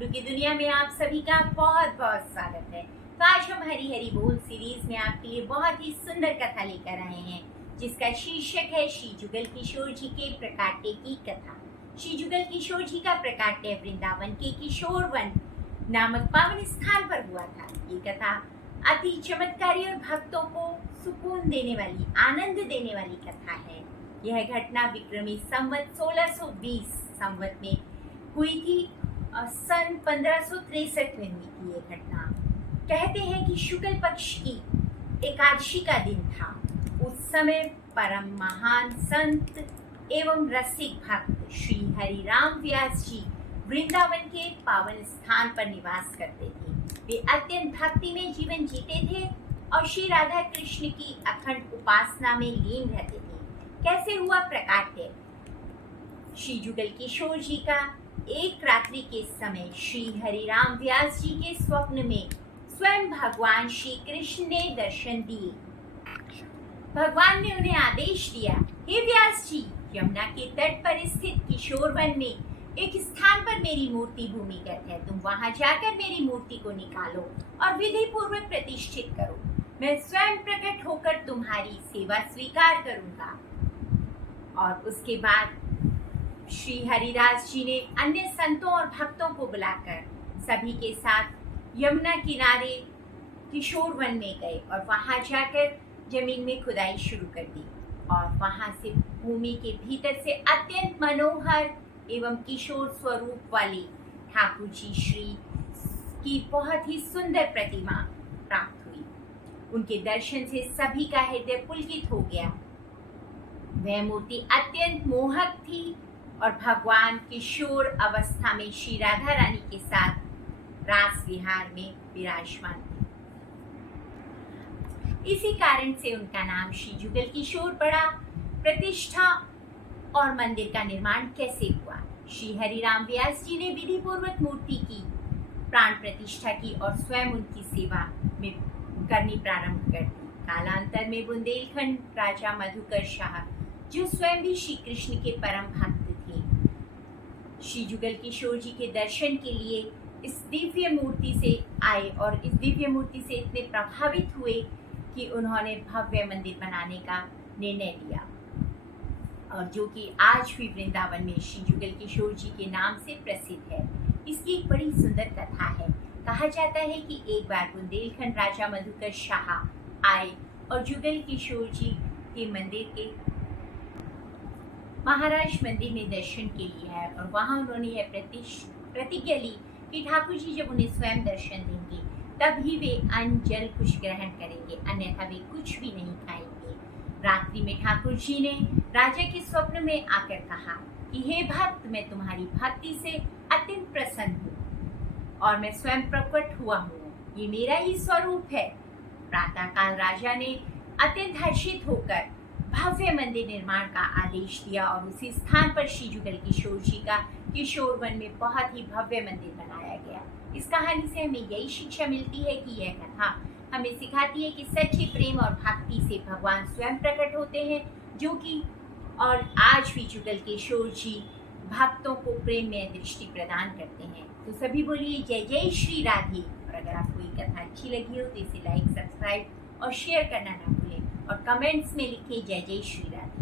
गुड्डू की दुनिया में आप सभी का बहुत बहुत स्वागत है। तो आज हम हरी हरी बोल सीरीज में आपके लिए बहुत ही सुंदर कथा लेकर आए हैं, जिसका शीर्षक है श्री जुगल किशोर जी के प्रकाट्य की कथा। श्री जुगल किशोर जी का प्रकाट्य वृंदावन के किशोर वन नामक पावन स्थान पर हुआ था। ये कथा अति चमत्कारी और भक्तों को सुकून देने वाली, आनंद देने वाली कथा है। यह घटना विक्रमी संवत 1620 संवत में हुई थी। सन 1563 में हुई थी ये घटना। कहते हैं कि शुक्ल पक्ष की एकादशी का दिन था। उस समय परम महान संत एवं रसिक भक्त श्री हरिराम व्यास जी वृंदावन के पावन स्थान पर निवास करते थे। वे अत्यंत भक्ति में जीवन जीते थे और श्री राधा कृष्ण की अखंड उपासना में लीन रहते थे। कैसे हुआ प्रकाट्य? श्री जुगल किशोर जी का एक रात्रि के समय श्री हरिराम व्यास जी के स्वप्न में स्वयं भगवान श्री कृष्ण ने दर्शन दिए। भगवान ने उन्हें आदेश दिया, हे व्यास जी, यमुना के तट पर स्थित किशोर वन में एक स्थान पर मेरी मूर्ति भूमिगत है। तुम वहां जाकर मेरी मूर्ति को निकालो और विधि पूर्वक प्रतिष्ठित करो। मैं स्वयं प्रकट होकर तुम्हारी सेवा स्वीकार करूंगा। और उसके बाद श्री हरिदास जी ने अन्य संतों और भक्तों को बुलाकर सभी के साथ यमुना किनारे किशोर वन में गए और वहां जाकर जमीन में खुदाई शुरू कर दी। और वहां से भूमि के भीतर से अत्यंत मनोहर एवं किशोर स्वरूप वाली ठाकुर जी श्री की बहुत ही सुंदर प्रतिमा प्राप्त हुई। उनके दर्शन से सभी का हृदय पुलकित हो गया। वह मूर्ति अत्यंत मोहक थी और भगवान किशोर अवस्था में श्री राधा रानी के साथ रास विहार में विराजमान थे। इसी कारण से उनका नाम श्री जुगल किशोर पड़ा। प्रतिष्ठा और मंदिर का निर्माण कैसे हुआ? श्री हरिराम व्यास जी ने विधि पूर्वक मूर्ति की प्राण प्रतिष्ठा की और स्वयं उनकी सेवा में करनी प्रारंभ कर दी। कालांतर में बुंदेलखंड राजा मधुकर शाह, जो स्वयं भी श्री कृष्ण के परम भक्त थे, श्री जुगल किशोर जी के दर्शन के लिए इस दिव्य मूर्ति से आए और इस दिव्य मूर्ति से इतने प्रभावित हुए कि उन्होंने भव्य मंदिर बनाने का निर्णय लिया, और जो कि आज भी वृंदावन में श्री जुगल किशोर जी के नाम से प्रसिद्ध है। इसकी एक बड़ी सुंदर कथा है। कहा जाता है कि एक बार बुंदेलखंड राजा मधुकर शाह आए और जुगल किशोर जी के मंदिर के महाराज मंदिर में दर्शन के लिए आए और वहां उन्होंने यह प्रतिज्ञा ली कि ठाकुर जी जब उन्हें स्वयं दर्शन देंगे तभी वे अन्न जल कुछ ग्रहण करेंगे, अन्यथा वे कुछ भी नहीं खाएंगे। रात्रि में ठाकुर जी ने राजा के स्वप्न में आकर कहा कि हे भक्त, मैं तुम्हारी भक्ति से अत्यंत प्रसन्न हूँ और मैं स्वयं प्रकट हुआ हूँ। ये मेरा ही स्वरूप है। प्रातःकाल राजा ने अत्यंत हर्षित होकर भव्य मंदिर निर्माण का आदेश दिया और उसी स्थान पर श्री जुगल किशोर जी का किशोर वन में बहुत ही भव्य मंदिर बनाया गया। इस कहानी से हमें यही शिक्षा मिलती है कि यह कथा हमें सिखाती है कि सच्चे प्रेम और भक्ति से भगवान स्वयं प्रकट होते हैं, जो कि और आज भी जुगल किशोर जी भक्तों को प्रेम में दृष्टि प्रदान करते हैं। तो सभी बोलिए जय जय श्री राधे। और अगर आपको ये कथा अच्छी लगी हो तो इसे लाइक, सब्सक्राइब और शेयर करना ना भूलें और कमेंट्स में लिखें जय जय श्री राधे।